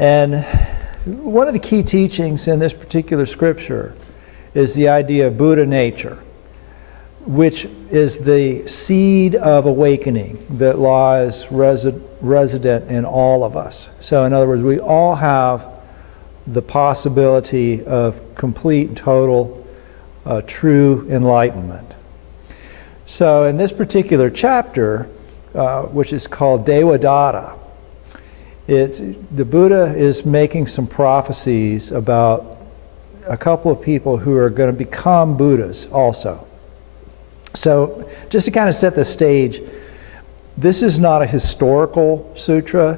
And one of the key teachings in this particular scripture is the idea of Buddha nature, which is the seed of awakening that lies resident in all of us. So in other words, we all have the possibility of complete and total true enlightenment. So in this particular chapter, which is called Devadatta, the Buddha is making some prophecies about a couple of people who are going to become Buddhas also. So just to kind of set the stage, this is not a historical sutra.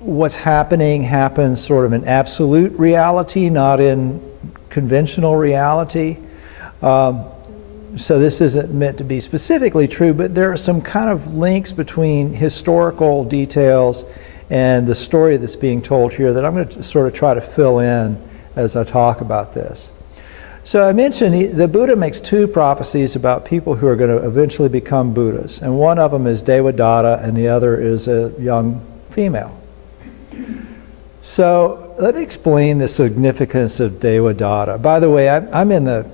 What's happening happens sort of in absolute reality, not in conventional reality. So this isn't meant to be specifically true, but there are some kind of links between historical details and the story that's being told here that I'm going to sort of try to fill in as I talk about this. So I mentioned the Buddha makes two prophecies about people who are going to eventually become Buddhas. And one of them is Devadatta and the other is a young female. So let me explain the significance of Devadatta. By the way, I'm in the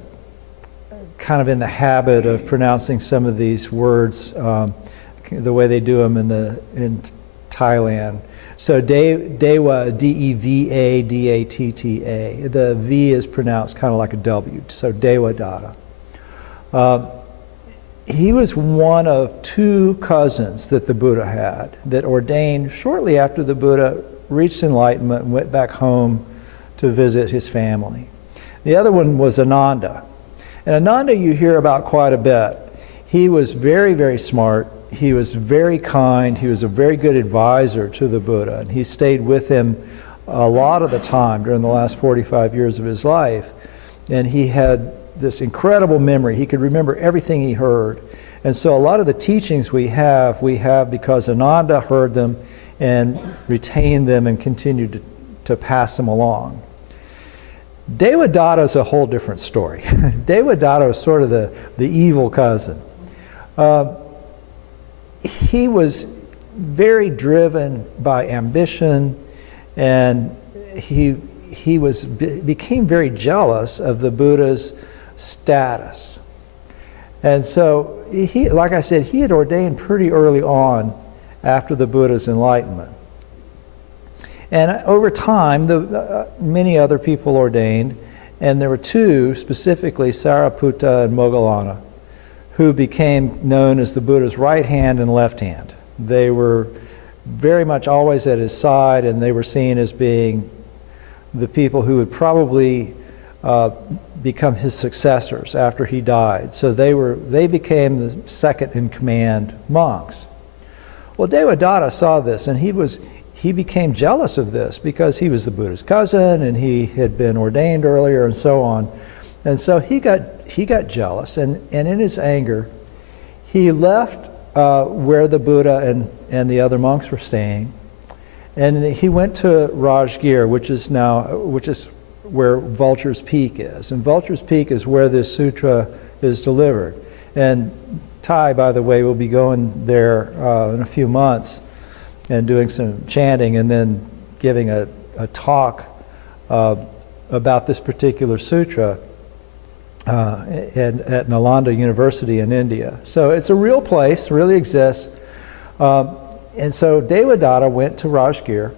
kind of in the habit of pronouncing some of these words the way they do them in Thailand. So Dewa, D-E-V-A-D-A-T-T-A. The V is pronounced kind of like a W, so Devadatta. He was one of two cousins that the Buddha had that ordained shortly after the Buddha reached enlightenment and went back home to visit his family. The other one was Ananda. And Ananda you hear about quite a bit. He was very, very smart. He was very kind. He was a very good advisor to the Buddha. And he stayed with him a lot of the time during the last 45 years of his life. And he had this incredible memory. He could remember everything he heard. And so a lot of the teachings we have because Ananda heard them and retained them and continued to pass them along. Devadatta is a whole different story. Devadatta is sort of the evil cousin. He was very driven by ambition, and he became very jealous of the Buddha's status. And so, like I said, he had ordained pretty early on after the Buddha's enlightenment. And over time, many other people ordained, and there were two, specifically Sariputta and Moggallana, who became known as the Buddha's right hand and left hand. They were very much always at his side, and they were seen as being the people who would probably become his successors after he died. So they became the second in command monks. Well, Devadatta saw this, and he became jealous of this because he was the Buddha's cousin and he had been ordained earlier and so on. And so he got jealous, and in his anger, he left where the Buddha and the other monks were staying, and he went to Rajgir, which is where Vulture's Peak is. And Vulture's Peak is where this sutra is delivered. And Thai, by the way, will be going there in a few months and doing some chanting and then giving a talk about this particular sutra at Nalanda University in India. So it's a real place, really exists. And so Devadatta went to Rajgir,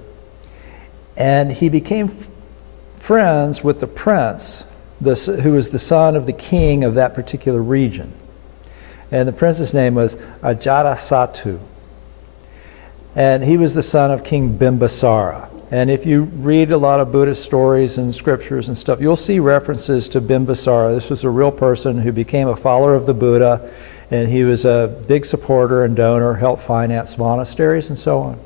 and he became friends with the prince, who was the son of the king of that particular region. And the prince's name was Ajatasattu. And he was the son of King Bimbisara. And if you read a lot of Buddhist stories and scriptures and stuff, you'll see references to Bimbisara. This was a real person who became a follower of the Buddha, and he was a big supporter and donor, helped finance monasteries and so on.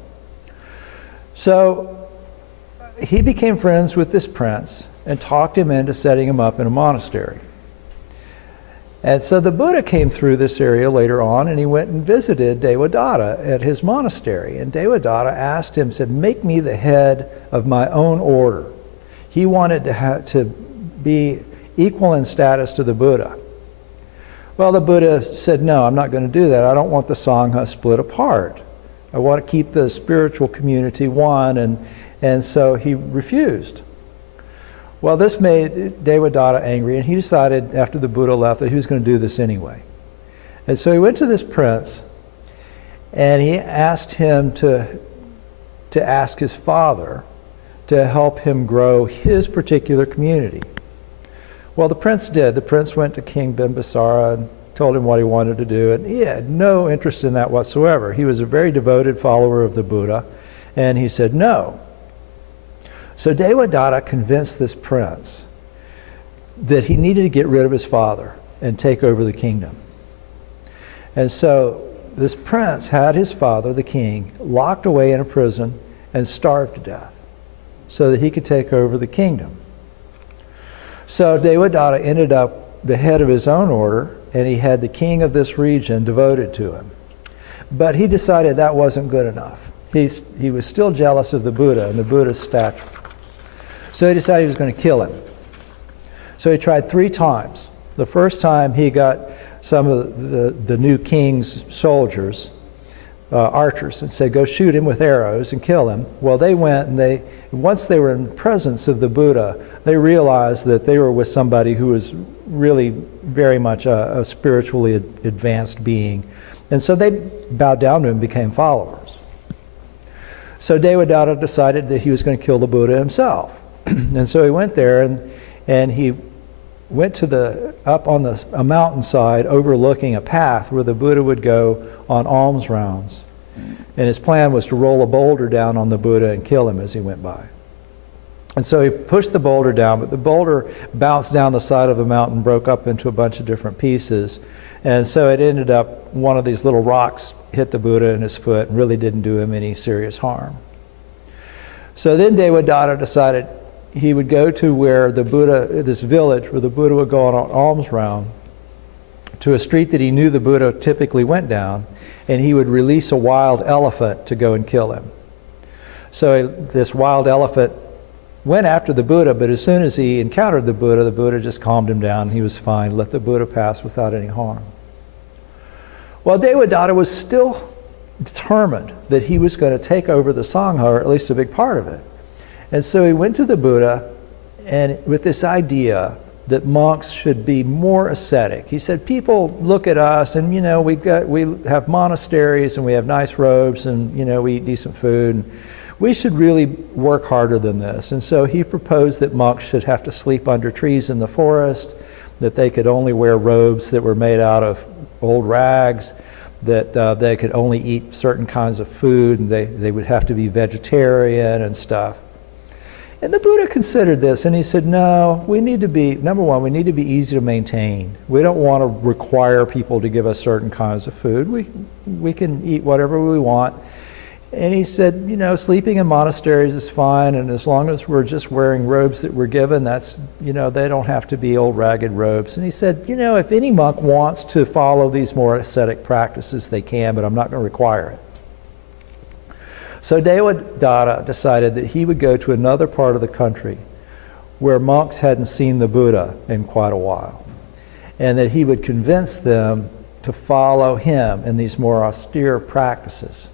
So he became friends with this prince and talked him into setting him up in a monastery. And so the Buddha came through this area later on, and he went and visited Devadatta at his monastery. And Devadatta asked him, said, make me the head of my own order. He wanted to be equal in status to the Buddha. Well, the Buddha said, no, I'm not going to do that. I don't want the Sangha split apart. I want to keep the spiritual community one, And so he refused. Well, this made Devadatta angry, and he decided after the Buddha left that he was going to do this anyway. And so he went to this prince, and he asked him to ask his father to help him grow his particular community. Well, the prince did. The prince went to King Bimbisara and told him what he wanted to do, and he had no interest in that whatsoever. He was a very devoted follower of the Buddha, and he said no. So Devadatta convinced this prince that he needed to get rid of his father and take over the kingdom. And so this prince had his father, the king, locked away in a prison and starved to death so that he could take over the kingdom. So Devadatta ended up the head of his own order, and he had the king of this region devoted to him. But he decided that wasn't good enough. He was still jealous of the Buddha and the Buddha's stature. So he decided he was going to kill him. So he tried 3 times. The first time he got some of the new king's soldiers, archers, and said, go shoot him with arrows and kill him. Well, they went, and once they were in the presence of the Buddha, they realized that they were with somebody who was really very much a spiritually advanced being. And so they bowed down to him and became followers. So Devadatta decided that he was going to kill the Buddha himself. And so he went there, and he went to up on a mountainside overlooking a path where the Buddha would go on alms rounds. And his plan was to roll a boulder down on the Buddha and kill him as he went by. And so he pushed the boulder down, but the boulder bounced down the side of the mountain, broke up into a bunch of different pieces. And so it ended up, one of these little rocks hit the Buddha in his foot and really didn't do him any serious harm. So then Devadatta decided he would go to where the Buddha, this village where the Buddha would go on an alms round, to a street that he knew the Buddha typically went down, and he would release a wild elephant to go and kill him. So this wild elephant went after the Buddha, but as soon as he encountered the Buddha just calmed him down. He was fine, let the Buddha pass without any harm. Well, Devadatta was still determined that he was going to take over the Sangha, or at least a big part of it. And so he went to the Buddha, and with this idea that monks should be more ascetic. He said, people look at us, and we have monasteries, and we have nice robes, and we eat decent food. And we should really work harder than this. And so he proposed that monks should have to sleep under trees in the forest, that they could only wear robes that were made out of old rags, that they could only eat certain kinds of food, and they would have to be vegetarian and stuff. And the Buddha considered this, and he said, no, we need to be, number one, we need to be easy to maintain. We don't want to require people to give us certain kinds of food. We can eat whatever we want. And he said, sleeping in monasteries is fine, and as long as we're just wearing robes that we're given, that's, they don't have to be old ragged robes. And he said, if any monk wants to follow these more ascetic practices, they can, but I'm not going to require it. So Devadatta decided that he would go to another part of the country where monks hadn't seen the Buddha in quite a while, and that he would convince them to follow him in these more austere practices.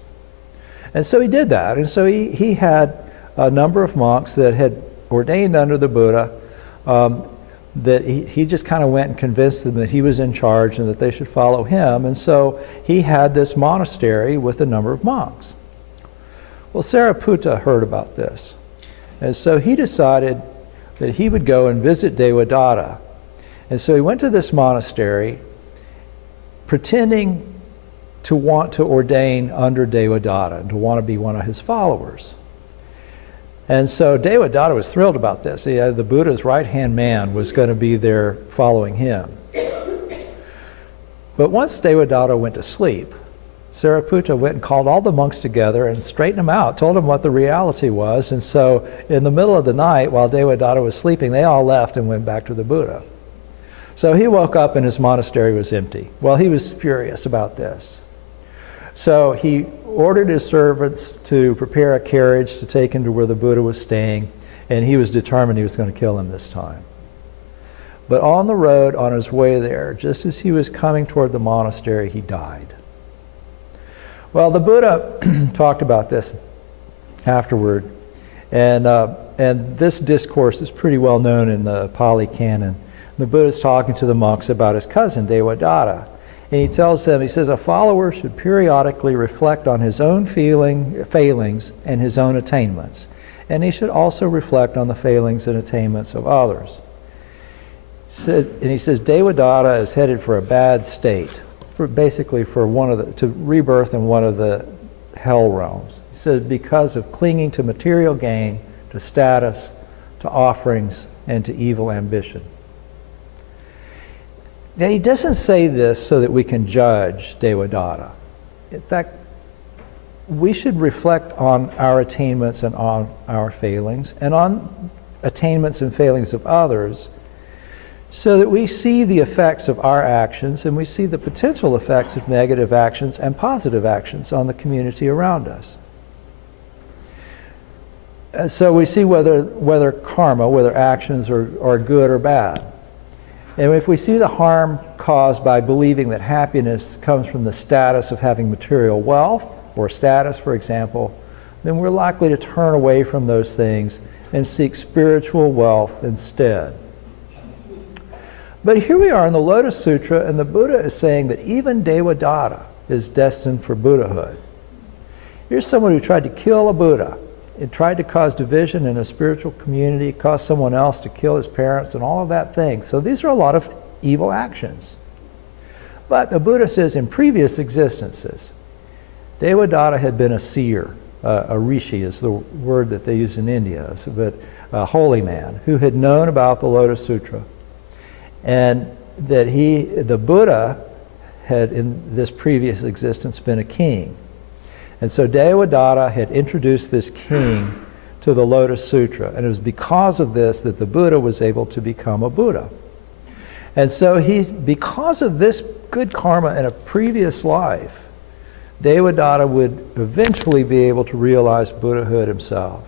And so he did that. And so he had a number of monks that had ordained under the Buddha, that he just kind of went and convinced them that he was in charge and that they should follow him. And so he had this monastery with a number of monks. Well, Sariputta heard about this. And so he decided that he would go and visit Devadatta. And so he went to this monastery pretending to want to ordain under Devadatta and to want to be one of his followers. And so Devadatta was thrilled about this. The Buddha's right-hand man was going to be there following him. But once Devadatta went to sleep, Sariputta went and called all the monks together and straightened them out, told them what the reality was. And so in the middle of the night, while Devadatta was sleeping, they all left and went back to the Buddha. So he woke up and his monastery was empty. Well, he was furious about this. So he ordered his servants to prepare a carriage to take him to where the Buddha was staying, and he was determined he was going to kill him this time. But on the road, on his way there, just as he was coming toward the monastery, he died. Well, the Buddha talked about this afterward, And this discourse is pretty well known in the Pali Canon. The Buddha is talking to the monks about his cousin, Devadatta. And he tells them, he says, a follower should periodically reflect on his own failings and his own attainments. And he should also reflect on the failings and attainments of others. And he says, Devadatta is headed for a bad state, basically to rebirth in one of the hell realms. He says, because of clinging to material gain, to status, to offerings, and to evil ambition. Now, he doesn't say this so that we can judge Devadatta. In fact, we should reflect on our attainments and on our failings, and on attainments and failings of others, so that we see the effects of our actions and we see the potential effects of negative actions and positive actions on the community around us. So we see whether karma, whether actions are good or bad. And if we see the harm caused by believing that happiness comes from the status of having material wealth, or status, for example, then we're likely to turn away from those things and seek spiritual wealth instead. But here we are in the Lotus Sutra, and the Buddha is saying that even Devadatta is destined for Buddhahood. Here's someone who tried to kill a Buddha. It tried to cause division in a spiritual community, caused someone else to kill his parents, and all of that thing. So these are a lot of evil actions. But the Buddha says in previous existences, Devadatta had been a seer. A rishi is the word that they use in India, but a holy man who had known about the Lotus Sutra. And that the Buddha had in this previous existence been a king. And so Devadatta had introduced this king to the Lotus Sutra. And it was because of this that the Buddha was able to become a Buddha. And so because of this good karma in a previous life, Devadatta would eventually be able to realize Buddhahood himself.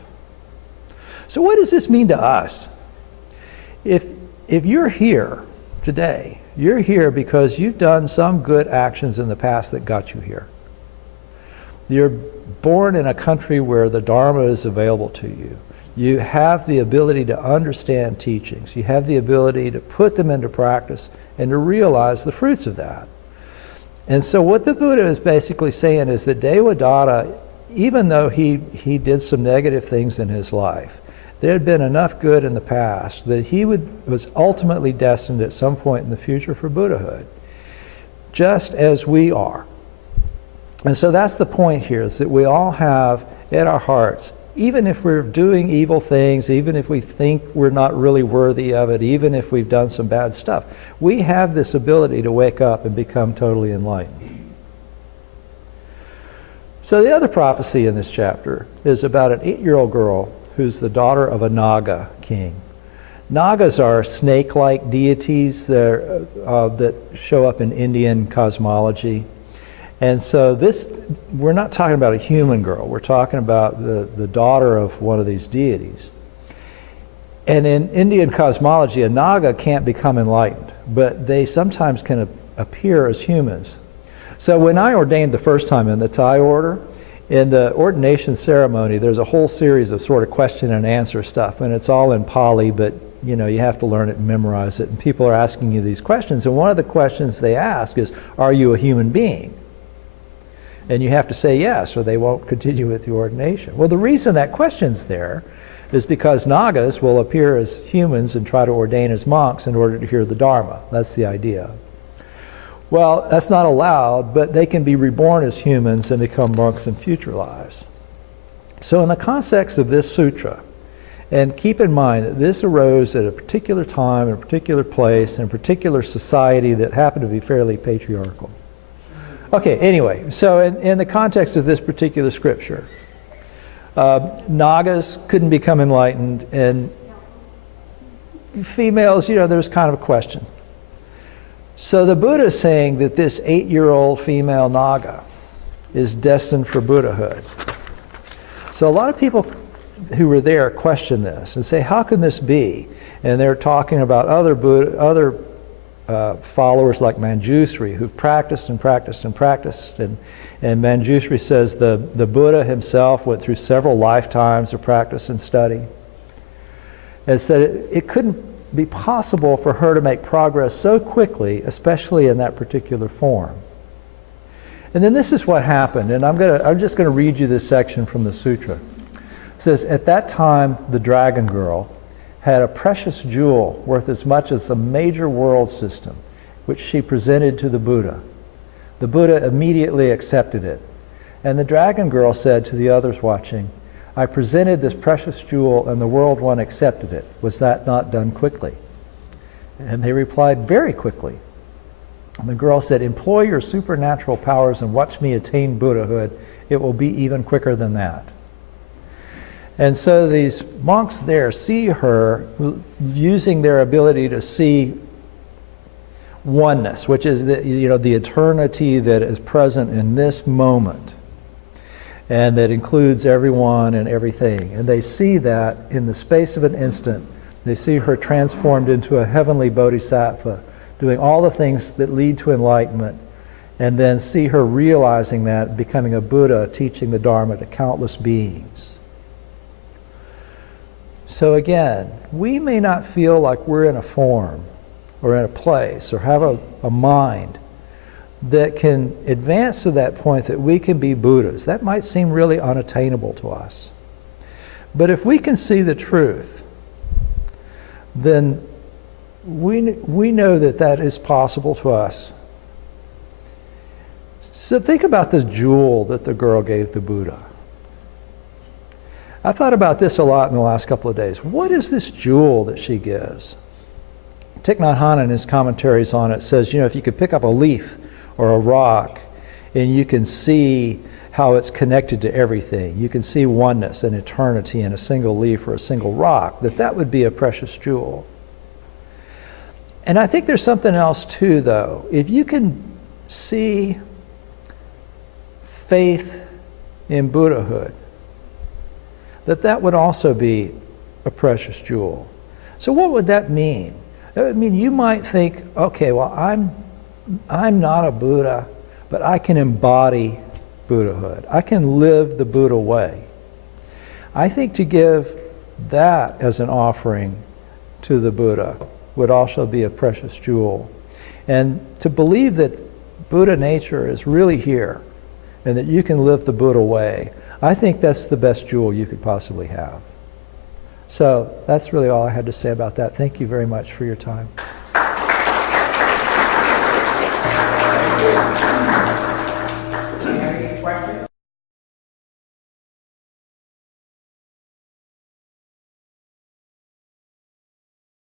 So what does this mean to us? If you're here today, you're here because you've done some good actions in the past that got you here. You're born in a country where the Dharma is available to you. You have the ability to understand teachings. You have the ability to put them into practice and to realize the fruits of that. And so what the Buddha is basically saying is that Devadatta, even though he did some negative things in his life, there had been enough good in the past that he was ultimately destined at some point in the future for Buddhahood, just as we are. And so that's the point here, is that we all have in our hearts, even if we're doing evil things, even if we think we're not really worthy of it, even if we've done some bad stuff, we have this ability to wake up and become totally enlightened. So the other prophecy in this chapter is about an 8-year-old girl who's the daughter of a Naga king. Nagas are snake-like deities that show up in Indian cosmology. And so we're not talking about a human girl. We're talking about the daughter of one of these deities. And in Indian cosmology, a Naga can't become enlightened, but they sometimes can appear as humans. So when I ordained the first time in the Thai order, in the ordination ceremony, there's a whole series of sort of question and answer stuff, and it's all in Pali, but you have to learn it and memorize it. And people are asking you these questions, and one of the questions they ask is, are you a human being? And you have to say yes, or they won't continue with the ordination. Well, the reason that question's there is because Nagas will appear as humans and try to ordain as monks in order to hear the Dharma. That's the idea. Well, that's not allowed, but they can be reborn as humans and become monks in future lives. So in the context of this sutra, and keep in mind that this arose at a particular time, in a particular place, in a particular society that happened to be fairly patriarchal. Okay, anyway, so in the context of this particular scripture, Nagas couldn't become enlightened, and females, there's kind of a question. So the Buddha is saying that this 8-year-old female Naga is destined for Buddhahood. So a lot of people who were there question this and say, how can this be? And they're talking about other followers like Manjusri who've practiced and practiced and practiced. And Manjusri says the Buddha himself went through several lifetimes of practice and study. And said it couldn't be possible for her to make progress so quickly, especially in that particular form. And then this is what happened, and I'm just going to read you this section from the sutra. It says, at that time, the dragon girl had a precious jewel worth as much as a major world system, which she presented to the Buddha. The Buddha immediately accepted it. And the dragon girl said to the others watching, I presented this precious jewel and the world one accepted it. Was that not done quickly? And they replied, very quickly. And the girl said, employ your supernatural powers and watch me attain Buddhahood. It will be even quicker than that. And so these monks there see her using their ability to see oneness, which is the eternity that is present in this moment, and that includes everyone and everything. And they see that in the space of an instant. They see her transformed into a heavenly bodhisattva, doing all the things that lead to enlightenment, and then see her realizing that, becoming a Buddha, teaching the Dharma to countless beings. So again, we may not feel like we're in a form or in a place or have a mind that can advance to that point that we can be Buddhas. That might seem really unattainable to us. But if we can see the truth, then we know that that is possible to us. So think about this jewel that the girl gave the Buddha. I thought about this a lot in the last couple of days. What is this jewel that she gives? Thich Nhat Hanh in his commentaries on it says, if you could pick up a leaf or a rock and you can see how it's connected to everything, you can see oneness and eternity in a single leaf or a single rock, that would be a precious jewel. And I think there's something else too, though. If you can see faith in Buddhahood, that would also be a precious jewel. So what would that mean? That would mean you might think, okay, well, I'm not a Buddha, but I can embody Buddhahood. I can live the Buddha way. I think to give that as an offering to the Buddha would also be a precious jewel. And to believe that Buddha nature is really here and that you can live the Buddha way, I think that's the best jewel you could possibly have. So that's really all I had to say about that. Thank you very much for your time.